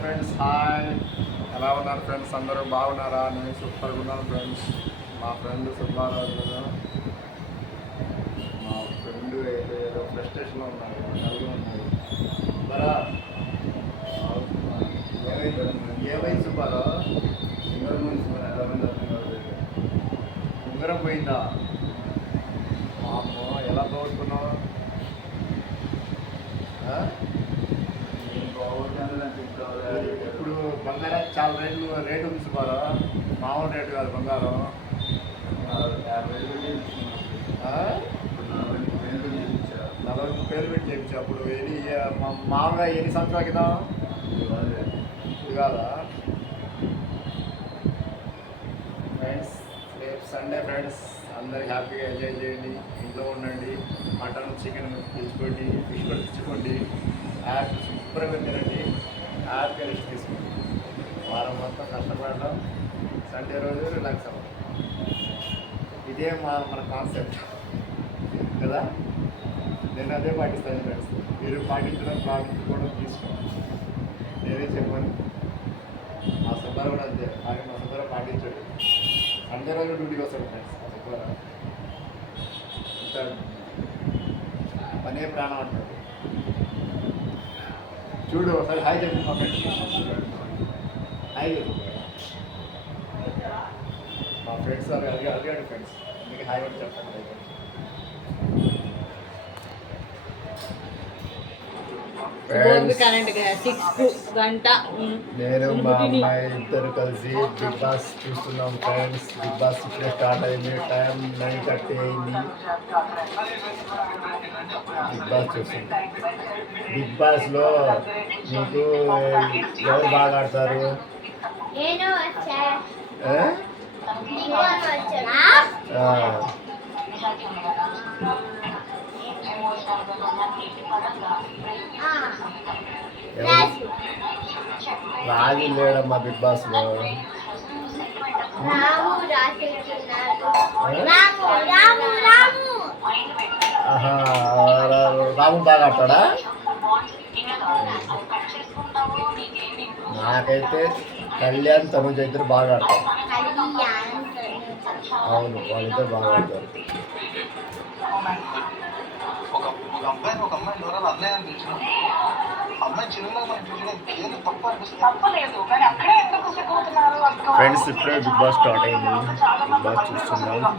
Friends hi, ఎలా ఉన్నారు friends? అందరూ బాగున్నారా? నేను సూపర్గా ఉన్నాను ఫ్రెండ్స్. మా ఫ్రెండ్ సుబ్బారావు కదా, మా ఫ్రెండ్ ఏదో ఫ్రస్ట్రేషన్లో ఉన్నారు, నలుగురు ఉన్నారు. బరా ఏమైంది సుబ్బారావు? ఉంగరం పోయిందా? అమ్మో, ఎలా పోగొట్టుకున్నావు? ఇప్పుడు బంగారం చాలా రేటు ఉంది సుమారు, మామూలు రేటు కాదు బంగారం. 40,000 పెట్టి చేయించు. అప్పుడు మామూలుగా ఎన్ని సంవత్సరాల క్రితం? ఇప్పుడు కాదా ఫ్రెండ్స్? రేపు సండే ఫ్రెండ్స్, అందరు హ్యాపీగా ఎంజాయ్ చేయండి, ఇంట్లో ఉండండి, మటన్ చికెన్ తెచ్చుకోండి, ఫిష్ కూడా తెచ్చుకోండి, హ్యాపీ శుభ్రంగా తినండి, హ్యాపీగా రెస్ట్ తీసుకోండి. వారం మొత్తం కష్టపడడం, సండే రోజు రిలాక్స్ అవ్వడం, ఇదే మన కాన్సెప్ట్ కదా. నేను అదే పాటిస్తాను ఫ్రెండ్స్. మీరు పాటించుకోవడం తీసుకోండి, నేనే చెప్పాను. మా సుబ్బారావు కూడా అంతే, కానీ మా సుబ్బారావు పాటించాడు. సండే రోజు డ్యూటీకి వస్తాడు ఫ్రెండ్స్. మా సుబ్బారావు పనే ప్రాణం అంటాడు. చూడు ఒకసారి హాయ్ చెప్పి మా ఫ్రెండ్స్. హాయ్ మా ఫ్రెండ్స్ అడిగాడు ఫ్రెండ్స్, అందుకే హాయ్ కూడా చెప్తాను. నేను మా అమ్మాయి ఇద్దరు కలిసి బిగ్ బాస్ చూస్తున్నాం ఫ్రెండ్స్. బిగ్ బాస్ ఇప్పుడే స్టార్ట్ అయింది, టైం 9:30 అయింది. బిగ్ బాస్ చూస్తున్నాం. బిగ్ బాస్లో మీకు ఎవరు బాగా ఆడతారు? రాజు లేడమ్మా బిగ్ బాస్ లో. రాము బాగా ఆడతాడా? నాకైతే కళ్యాణ్ తనుజ ఇద్దరు బాగా ఆడతారు. అవును, వాళ్ళిద్దరు బాగా ఆడతారు. ఫ్రెండ్స్ ఇప్పుడే బిగ్ బాస్ స్టార్ట్ అయింది, బిగ్ బాస్ చూస్తున్నాం.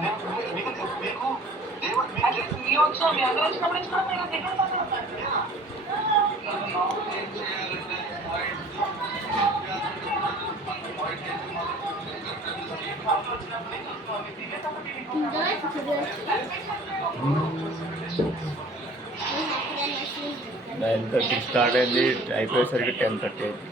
నైన్ 9:30 స్టార్ట్ అయింది, అయిపోయేసరికి 10:30 అయింది.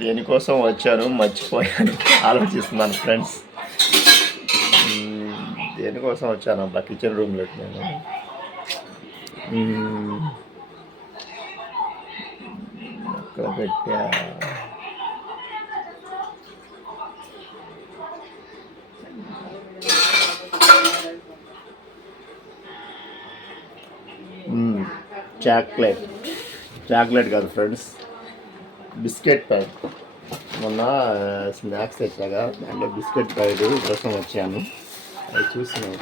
దేనికోసం వచ్చాను మర్చిపోయాను, ఆలోచిస్తున్నాను ఫ్రెండ్స్. దేనికోసం వచ్చాను అబ్బా కిచెన్ రూమ్లోకి నేను. అక్కడ పెట్టా. చాక్లెట్ కాదు ఫ్రెండ్స్, బిస్కెట్ ప్యాక్. మొన్న స్నాక్స్ తెచ్చాగా, దాంట్లో బిస్కెట్ ప్యాక్ కోసం వచ్చాను. అది చూస్తున్నాను.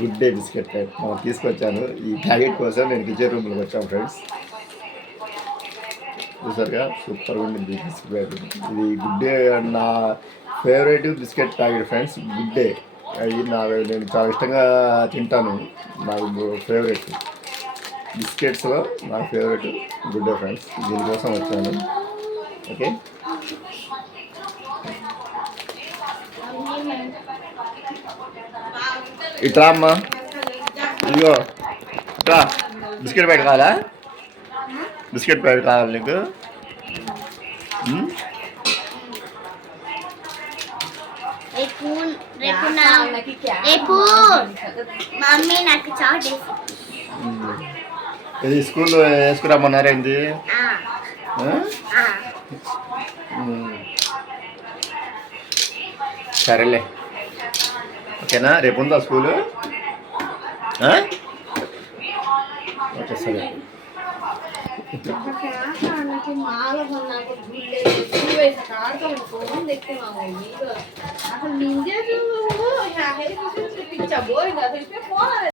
గుడ్ డే బిస్కెట్ ప్యాకెట్ తీసుకొచ్చాను. ఈ ప్యాకెట్ కోసం నేను కిచెన్ రూమ్లోకి వచ్చాను ఫ్రెండ్స్. చూసారుగా సూపర్గా ఉంది బిస్కెట్ ప్యాకెట్. ఇది గుడ్ డే నా favourite biscuit packet friends. Good day అది నేను చాలా ఇష్టంగా తింటాను. నాకు ఫేవరెట్ బిస్కెట్స్లో నా ఫేవరెట్ గుడ్ డే ఫ్రెండ్స్. దీనికోసం వచ్చాను. ఓకే ఇట్లా అమ్మా, ఇదిగో ఇట్లా బిస్కెట్ ప్యాకెట్ కావాలా? బిస్కెట్ ప్యాకెట్ కావాలి నీకు? రేపు మమ్మీ నాకు చాట్ ఇది స్కూల్లో వేసుకురమ్మన్నారేంటి? సరేలే, ఓకేనా? రేపు ఉందా స్కూలు? ఓకే సరే. అసలు